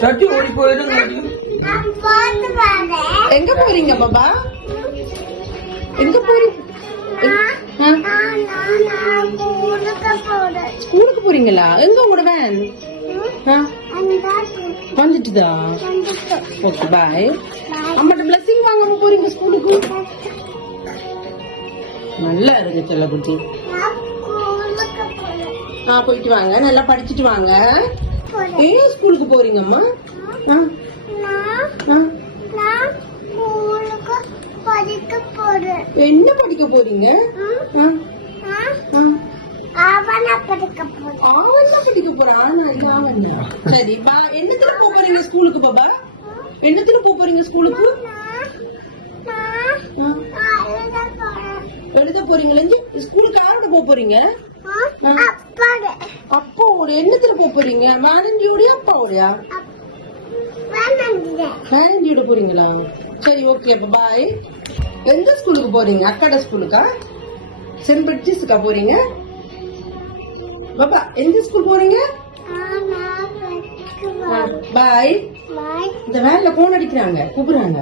தட்டி ஓடி போயிடும். எங்க போறீங்க பாபா? எங்க போறீங்க? ஸ்கூலுக்கு போறீங்களா? எங்க உங்களோட வேன் வந்துட்டுதா? Okay bye. அம்மாட்ட பிளஸிங் வாங்க போறீங்க ஸ்கூலுக்கு? நல்லா இருக்கு செல்லக்குட்டி. போயிட்டு வாங்க, நல்லா படிச்சுட்டு வாங்க. ஏன் ஸ்கூலுக்கு போறீங்கம்மா? என்ன படிக்க போறீங்க? படிக்க போறான். சரி, என்னத்துல போறீங்க ஸ்கூலுக்கு பாபா? என்னத்துல போறீங்க ஸ்கூலுக்கு? எழுத போறீங்களா? ஸ்கூலுக்கு யாரோட போறீங்க? அப்பாவோட. என்னத்துல போறீங்க? வேலண்டியோடயா அப்பாவோடயா? வேலண்டியோட போறீங்களா? சரி, ஓகே, அப்ப பாய். எந்த ஸ்கூலுக்கு போறீங்க? அக்காட ஸ்கூலுக்கா? சென்ட் பிரிட்டிஸ்க்கா போறீங்க? பாபா எந்த ஸ்கூல் போறீங்க? பாய். இந்த வேன்ல போன் அடிக்கிறாங்க, கூப்பிடுறாங்க.